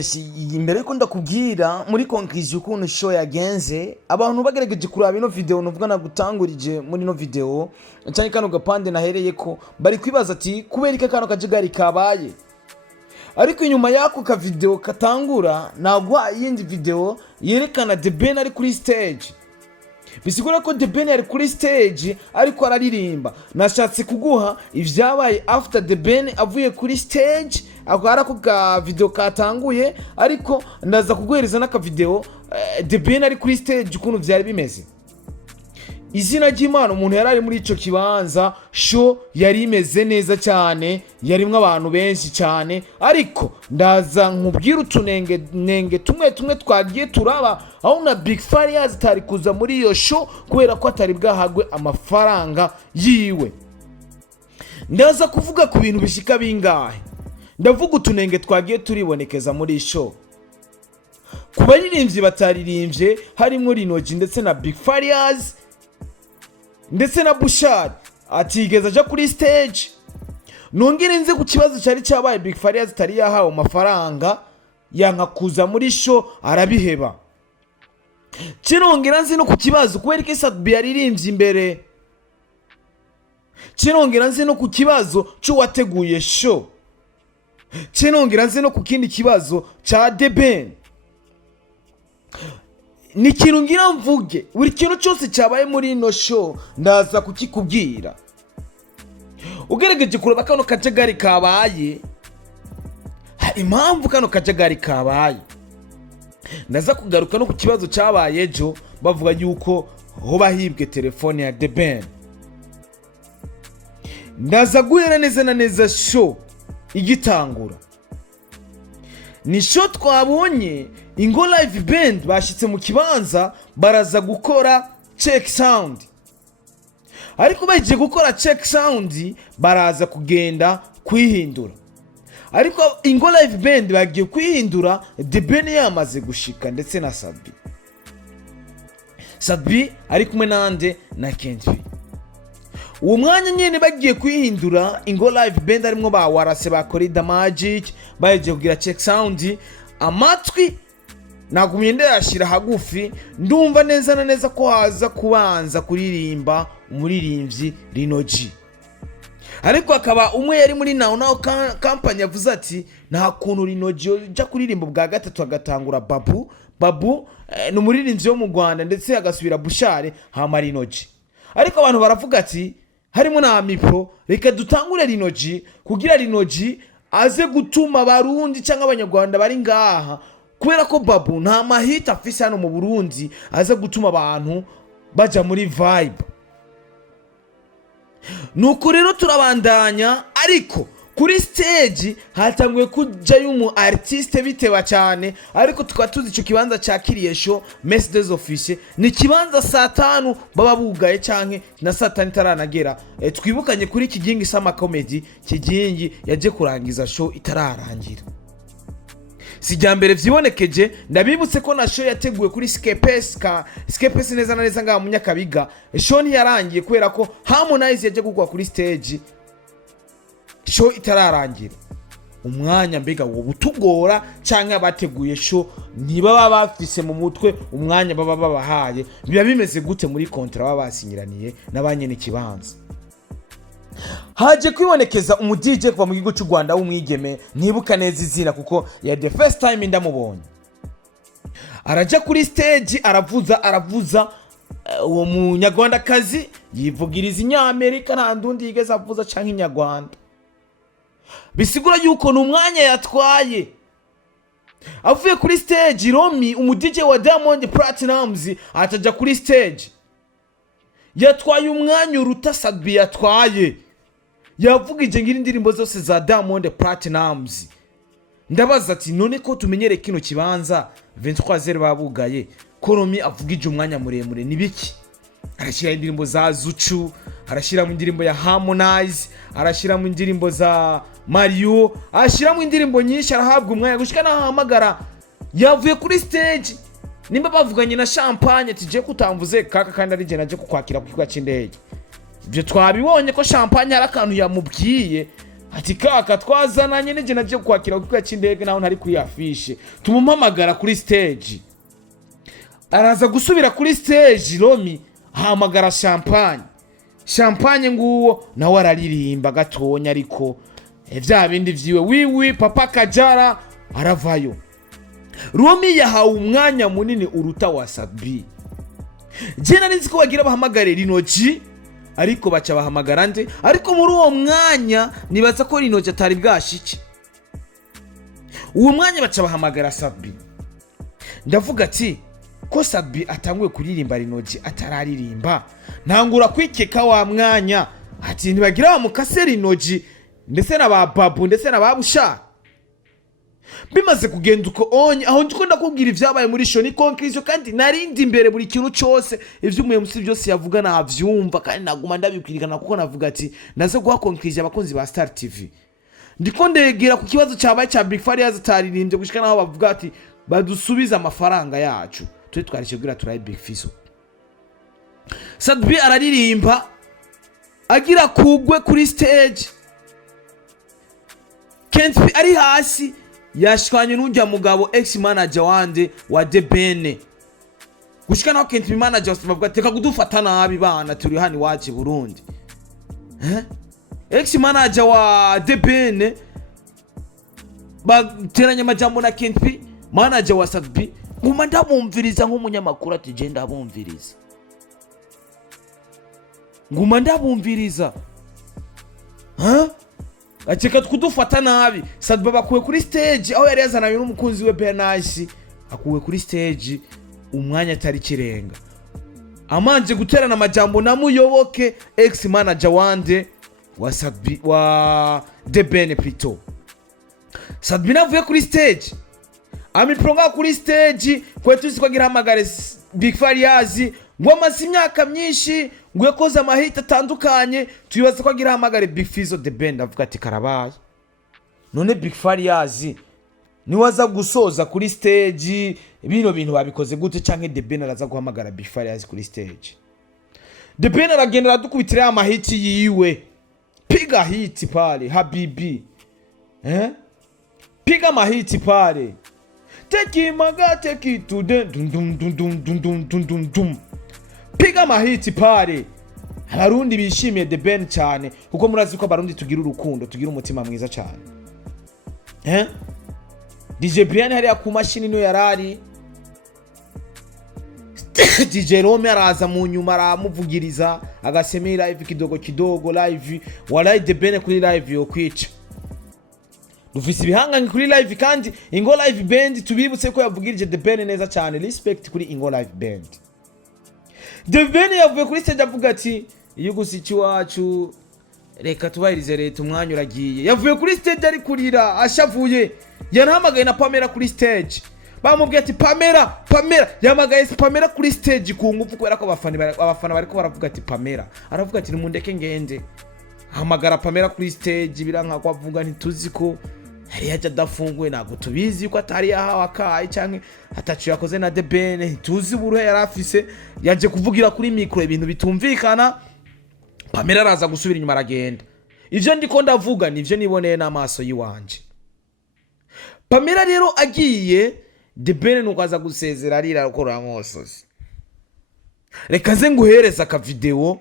Yes, imbere ko ndakubwira muri conclusion ukuntu show yagenze, abantu bagerageje kuraba ino video nuvuga nagutangurije muri no video cyane kano gapande nahereye ko bari kwibaza ati kubera iki kano kajagari kabaye. Ariko inyuma yako ka video katangura nagwa yindi video yerekana The Ben ari kuri stage. Bisigura ko The Ben ari kuri stage ariko araririmba. Nashatse kuguha ivyabaye after The Ben avuye kuri stage akora ko ka video katanguye, ariko ndaza kuguhereza naka video The Ben ari kuri stage ukuntu vyari bimeze. Izina ry'Imana umuntu yarari muri ico kibanza, show yari imeze neza cyane, yarimwe abantu benshi cyane, ariko ndaza nkubwira utunenge tumwe twagiye turaba aho na Big Farious tari kuza muri iyo show kubera ko atari bwahagwe amafaranga yiwe. Ndaza kuvuga ku bintu bishika bingahe. Ndavuga utunenge twagiye turibonekeza muri show. Kubaririmbyi bataririmbye harimo Lino ndetse na Big Farious ndetse na Bushari atigeze aja kuri stage. Nongere nze ku kibazo cyari cyabaye Big Farious tari yahawe amafaranga yanka kuza muri show arabiheba. Kinongera nze no ku kibazo kubera ko Sadbi yaririmbye imbere. Kinongera nze no ku kibazo cy'uwateguye show. Kinongera nze no ku kindi kibazo cha The Ben. Ni kintu ngira mvuge buri kintu cyose cyabaye muri ino show ndaza kukikubwira. Ugerageje kureba kano kajagari kabaye, hari impamvu kano kajagari kabaye. Ndaza kugaruka no ku kibazo cyabaye ejo bavuga yuko hoba hibwe telefone ya The Ben. Ndaza guhera neza na neza show igitangura. Ni show twabonye Ingo Live Band bashitse mu kibanza baraza gukora check sound. Ariko baje gukora check sound baraza kugenda kwihindura. Ariko Ingo Live Band bagiye kwihindura, The Ben yamaze gushika ndetse na Sadbi ari kumwe nande na Kenfi. Uwo mwanya nyene bagiye kwihindura, Ingo Live Band arimo ba warase bakora The Magic baje kugira check sound. Amatwi nagumye ndashira hagufi, ndumva neza na neza ko haza kubanza kuririmba umuririmbyi Lino. Ariko akaba umwe yari muri naho company yavuze ati nta kuntu Lino ja kuririmba bwa gatatu agatangura babu ni umuririmbyi wo mu Rwanda ndetse agasubira Bushare hama Lino. Ariko abantu baravuga ati harimo na Mipro, reka dutangure Lino kugira Lino aze gutuma Barundi cyangwa abanyarwanda bari ngaha, kubera ko babu nta mahita afise hano mu Burundi aza gutuma abantu baja muri vibe. Nuko rero turabandanya, ariko kuri stage hatanguye kujayo umu artiste bitewa cyane, ariko tukaba tuzi ico kibanza cyakiriye show Mercedes Office ni kibanza saa 5 baba bugaye canke na saa 5 taranagera. Twibukanye kuri Kigingi Sama Comedy, Kigingi yaje kurangiza show itararangira. Sijambere vyibonekeje, ndabibutse ko na show yateguwe kuri Skepes neza na neza nga mu Nyakabiga. Show ntiyarangiye kubera ko Harmonize yaje kugwa kuri stage, show itararangira. Umwanya mbega wo butugora canke abateguye show ntibaba bafise mu mutwe umwanya baba babahaye, biba bimeze gute muri contrat baba basinyiraniye nabanyene kibanza. Haje kwibonekeza umu DJ kuva mu gihugu cy'u Rwanda w'umwigeme, ntibuka neza izina kuko ya the first time ndamubonye. Araja kuri stage aravuza uwo munyarwandakazi yivugiriza inyamerika nta ndundi yigeze avuza canke inyarwanda. Bisigura yuko numwanya yatwaye. Avuye kuri stage Romi umu DJ wa Diamond Platnumz ataja kuri stage. Yatwaye umwanya uruta Sadbi yatwaye. Yavugije ngira indirimbo zose za Diamond Platnumz. Ndabaza ati none ko tumenyere kino kibanza 23h babugaye, ko Romi avugije umwanya muremure nibiki? Arashira indirimbo za Zuchu, arashira mu indirimbo ya Harmonize, arashira mu indirimbo za Mario, arashira mu indirimbo nyinshi, arahabwa umwanya gushika nahamagara. Yavuye kuri stage nimba bavuganye na champagne tije kutamvuze kaka kandi ari je naje kukwakira ku kigo cy'indege. Ibyo twabibonye ko champagne ari akantu yamubwiye ati kaka twazananye n'ije naje kwakira kuko yakindege naho ntari kuri afishe tumumpamagara kuri stage araza gusubira kuri stage Romi hamagara champagne nguwo nawe araririmba gatonya ariko vya bindi vyiwe wiwi papa Kajara aravayo. Romi yahawe umwanya munini uruta wa Sabi. Je nari nziko bagira bahamagare Lino ariko baca bahamagara nde ariko muri uwo mwanya nibaza ko Lino atari bwashike. Uwo mwanya baca bahamagara Sabi. Ndavuga ati ko Sabi atangwe kuririmba Lino atararirimba ntangura kwikeka wa mwanya ati ntibagira bamukase Lino ndetse na bababu ndetse na babusha. Bimaze kugenda uko onye aho ndiko ndakubwira ivyabaye muri show ni conclusion kandi narindi imbere buri kintu cyose ivyo umuyemusi byose yavuga navyumva kandi naguma ndabikwirikana kuko navuga ati naze guha conclusion abakunzi ba Star TV. Ndiko ndegera ku kibazo cyabaye cya Big Farious Ataririmvye gushika naho bavuga ati badusubiza amafaranga yacu twe twarishe kugira turaye Big FIZZO. Sabi araririmba agira kugwe kuri stage Kentpi ari hasi yashwanye n'ujya mugabo ex manager wande wa Debene gushika naho Kentpi manager bavuga teka kudufata nabi bana turi hani waje Burundi ex manager wa Debene bateranya majambo na Kentpi manager wa Sabi nguma ndabumviriza nk'umunyamakuru ati je ndabumviriza nguma ndabumviriza acheka kudufata nabi. Sabi bakuwe kuri stage aho yari yazanaye n'umukunzi we Bernashi akuwe kuri stage umwanya atari kirenga amanje guterana amajambo na Muyoboke ex manager wande wa Sabi wa Debene Pito. Sabi navuye kuri stage amipronga kuri stage kwetu sikwagira hamagare Big Farious ngo amaze imyaka myinshi ngo yakoze amahita atandukanye tuyibaza ko agira hamagare Big FIZZO the band avuga ati karabaye none Big Farious ni waza gusoza kuri stage bino bintu babikoze gute canke the band araza guhamagara Big Farious kuri stage. The band aragenda radukubitira amahiti yiwe piga hiti pale habibi piga mahiti pale take maga take to the dum dum dum dum dum dum dum dum piga mahiti pale. Abarundi bishimiye The Ben cyane kuko murazi ko abarundi tugira urukundo tugira umutima mwiza cyane. DJ Brian hari ku mashini no yarari DJ Rome araza mu nyuma aramuvugiriza agasemera live kidogo live walayi The Ben kuri live yo kwica dufise ibihanganye kuri live kandi Ingo Live Band tubibutse ko yavugirije The Ben neza cyane. Respect kuri Ingo Live Band. The Ben yavuye kuri stage avuga ati iyo gusiki wacu reka tubahirize leta umwanya uragiye. Yavuye kuri stage ari kurira ashavuye yanahamagaye na Pamella kuri stage bamubwiye ati Pamella yamagaye Pamella kuri stage ku ngufu kubera ko abafana bariko baravuga ati Pamella aravuga ati nimundeke ngende hamagara Pamella kuri stage biranka ko avuga ntituzi ko hari yaje dafunguye nago tubizi ko atari yahawe akaye canke atacu yakoze na The Ben tuzi buruhe yarafise yaje kuvugira kuri micro ibintu bitumvikana. Pamella araza gusubira inyuma aragenda. Ivyo ndiko ndavuga nivyo niboneye n'amaso yiwanje. Pamella rero agiye The Ben nukaza gusezera arira akora nkosozi. Reka ze nguhereza ka video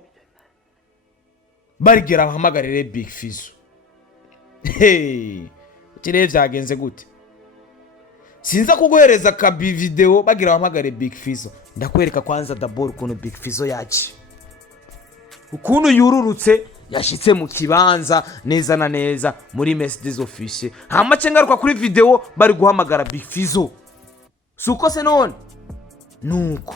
barigera bahamagarire Big FIZZO. Tire vyagenze gute? Sinza kuguhereza ka video bagira bahamagare Big FIZZO. Ndakwereka kwanza d'abord ukuntu Big FIZZO yaci. Ukuntu yururutse yashitse mu kibanza neza na neza muri Mercedes office. Hamace ngaruka kuri video bari guhamagara Big FIZZO. Suko se none? Nuko.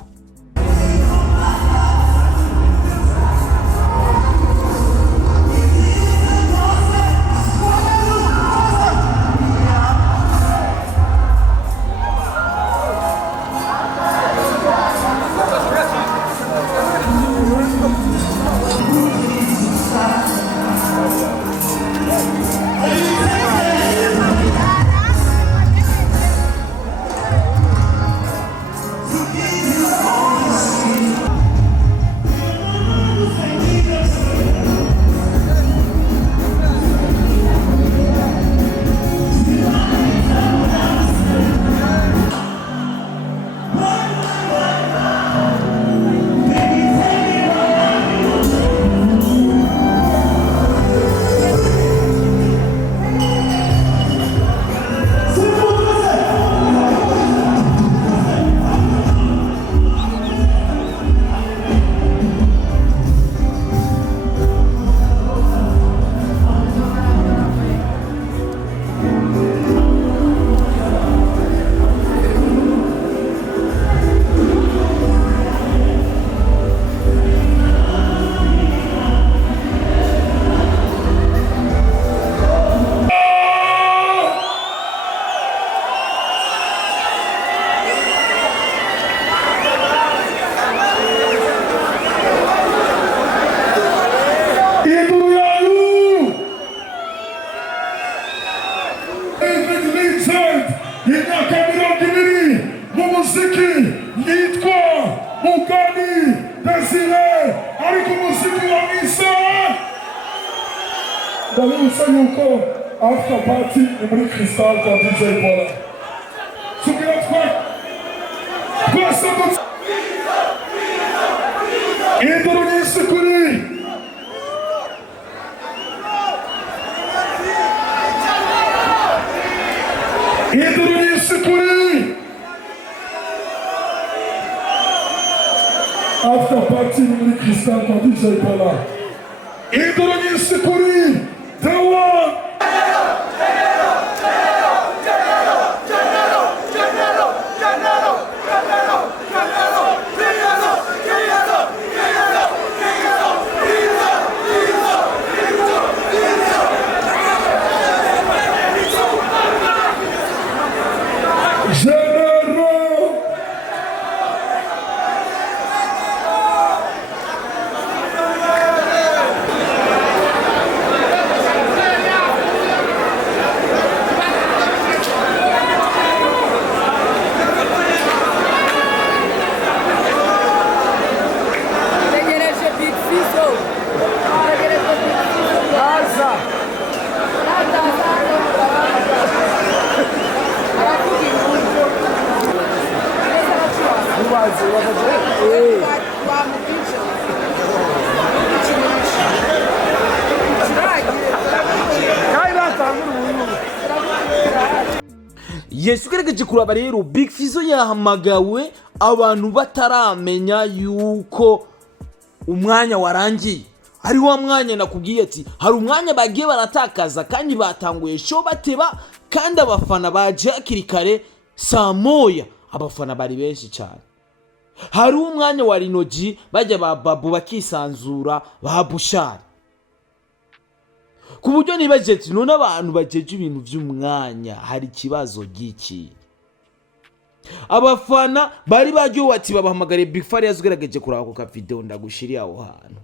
ndabibutsa yuko after party ni muri Crystal kwa DJ Bola. Tugira twese induru nyinshi kuri induru nyinshi kuri after party ni muri Crystal kwa DJ Bola. Induru nyinshi kuri the one Yesu ugeregeje kuraba rero Big Fizzo yahamagawe abantu bataramenya yuko umwanya warangiye. Hari wa mwanya nakubwiye ati hari umwanya bagiye baratakaza kandi batanguye show bateba kandi abafana baje hakiri kare saa moya, abafana bari benshi cyane. Hari umwanya wa Lino bajya ba Babu bakisanzura ba Bushari. Ku buryo nibaje ati none abantu bajeje ibintu by'umwanya hari kibazo giki. Abafana bari bagiye bati babahamagare Big Fizzo yazugerageje kuraba ku ka video ndagushiriye aho hantu.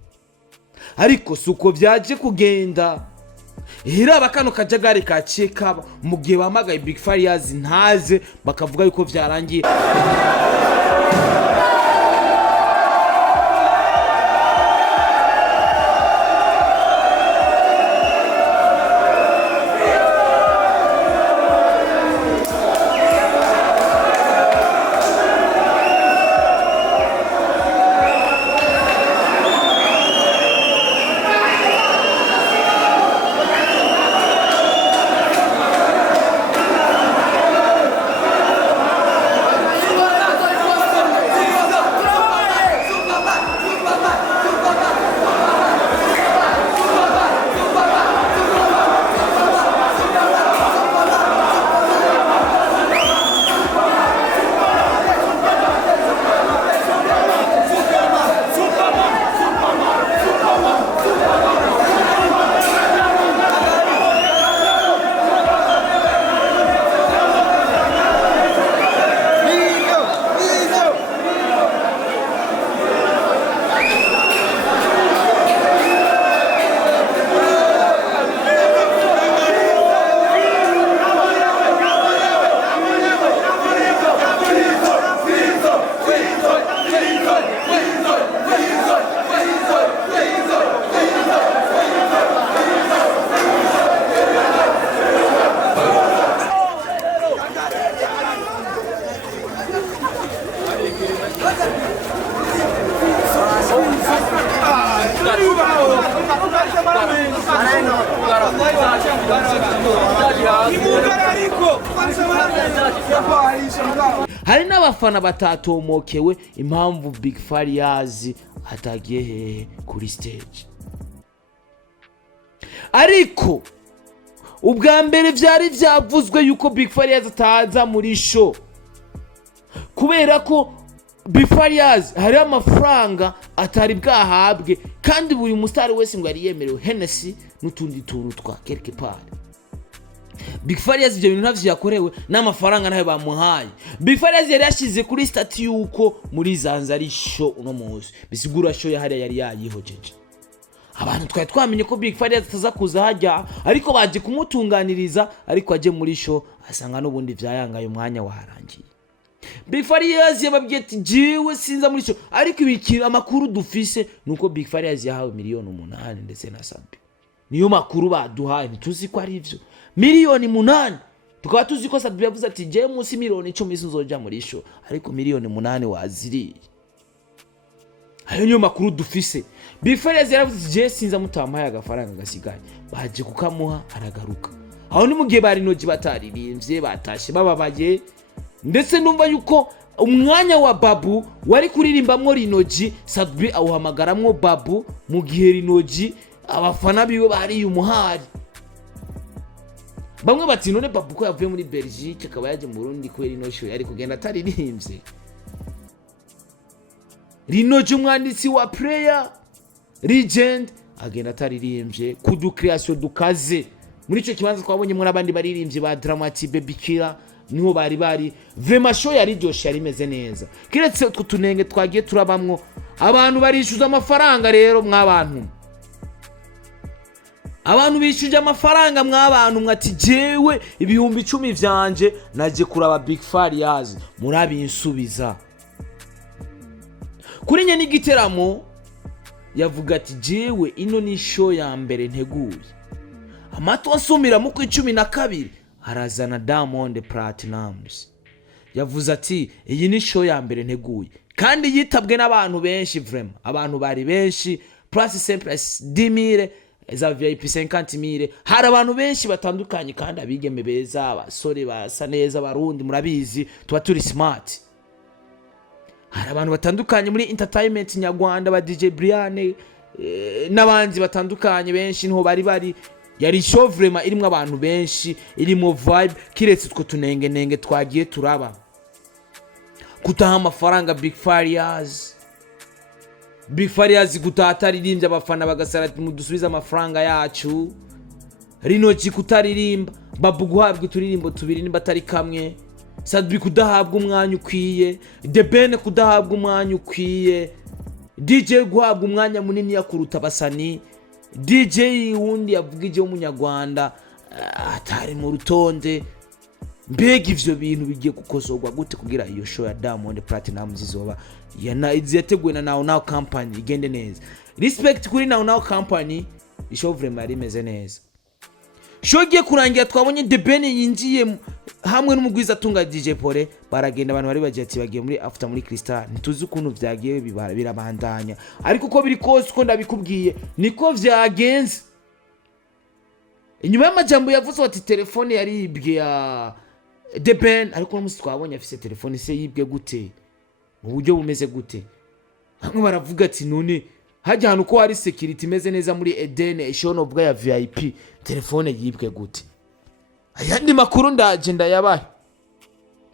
Ariko suko byaje kugenda. Hiraba kano kajagari kaciye kaba mu gihe bahamagaye Big Fizzo ntaze bakavuga yuko byarangiye. Hari n'abafana batatomokewe impamvu Big Fizzo atagiye hehe kuri stage. Ariko ubwa mbere byari byavuzwe yuko Big Fizzo ataza muri show kubera ko Big Fizzo hari amafaranga atari bwahabwe kandi buri mustari wese ngo yari yemerewe Hennessy n'utundi tuntu twa quelque part. Big Fizzo ibyo bintu ntavyo yakorewe n'amafaranga nayo bamuhaye. Big Fizzo yari yashize kuri statue yuko muri Zanzari show uno munsi bisigura show yahari yari yayihojeje. Abantu twari twamenye ko Big Fizzo ataza kuza hajya ariko baje kumutunganiriza ariko aje muri show asanga n'ubundi vyayangaye umwanya waharangiye. Big Fizzo yababwiye ati jiwe sinza muri show ariko ibikira amakuru dufise nuko Big Fizzo yahawe miliyoni 8 ndetse na sabi. niyo makuru baduhaye ntituzi ko ari ivyo. Miliyoni 8 tukaba tuzi ko Sadbi yavuze ati je munsi miliyoni 10 sinzoja muri show, ariko miliyoni 8 waziriye. Ayo niyo makuru dufise. Bifereze yaravuze je sinza mutampaye agafaranga gasigaye, baje kukamuha aragaruka. Aho ni mugihe bari noji bataririmbye batashe bababaye, ndetse numva yuko umwanya wa Babu wari kuririmbamwo Linoji, Sadbi awuhamagaramwo Babu mu gihe Linoji abafana biwe bari umuhari. Bamwe bati none Babu ko yavuye muri Belgique akaba yaje mu Burundi ko Lino show yari kugenda ataririmbye. Linoji umwanditsi wa Prayer Legend agenda ataririmbye kudu creation dukaze. Muri ico kibanza twabonye muri abandi baririmbye ba Dramatic Baby Killer niho bari vraiment show yari ryoshe yari meze neza. Kiretse utwo tunenge twagiye turabamwo abantu barishuza amafaranga rero mwabantu. Abantu bishuje amafaranga mwabantu mwati jewe ibihumbi 10 vyanje naje kuraba Big Farias murabinsubiza. Kuri nye n'igiteramo yavuga ati jewe ino ni show ya mbere nteguye. Amato asumira mu 12 harazana Diamond Platnumz. Yavuze ati iyi ni show ya mbere nteguye kandi yitabwe n'abantu benshi vraiment. Abantu bari benshi plus simple 10,000 za VIP 50,000. Hari abantu benshi batandukanye kandi abigeme beza, abasore basa neza barundi murabizi tuba turi smart. Hari abantu batandukanye muri entertainment nyarwanda ba DJ Brian n'abandi batandukanye benshi niho bari yari show vraiment irimo abantu benshi, irimo vibe. Kiretse utwo tunenge twagiye turaba kutaha amafaranga Big Farias gutaha ataririmbye abafana bagasara ati mudusubiza amafaranga yacu. Linoji kutaririmba, Babu guhabwa uturirimbo 2 nimba atari kamwe, Sadbi kudahabwa umwanya ukwiye, The Ben kudahabwa umwanya ukwiye, DJ guhabwa umwanya munini yakuruta basani, DJ wundi yavugije umunyarwanda atari mu rutonde. Mbega ivyo bintu bigiye gukosorwa gute kugira iyo show ya Diamond Platnumz izoba yateguwe na Now Company igende neza. Respect kuri Now Company, ishow vraiment ari meze neza. Show giye kurangira twabonye The Ben yinjiye hamwe n'umugwiza atunga DJ Pole, baragenda abantu bari bagiye ati bagiye muri after muri Crystal. Ntituzi ukuntu vyagiye birabandanya, ariko uko biri kose uko ndabikubwiye niko vyagenze. Inyuma y'amajambo yavuze ati telefone yaribwe ya The Ben, ariko umunsi twabonye afise telefone se yibwe gute, mu buryo bumeze gute. Bamwe baravuga ati none hajya hano ko hari security imeze neza muri Eden ishono bwa ya VIP, telefone yibwe gute. Ayandi makuru ndaje ndayabaye,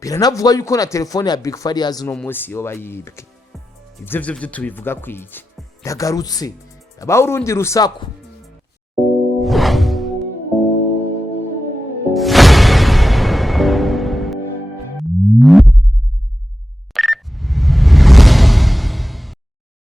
biranavuga yuko na telefone ya Big Farias no munsi yoba yibwe. Ivyo tubivuga kwiki ndagarutse abaho urundi rusaku.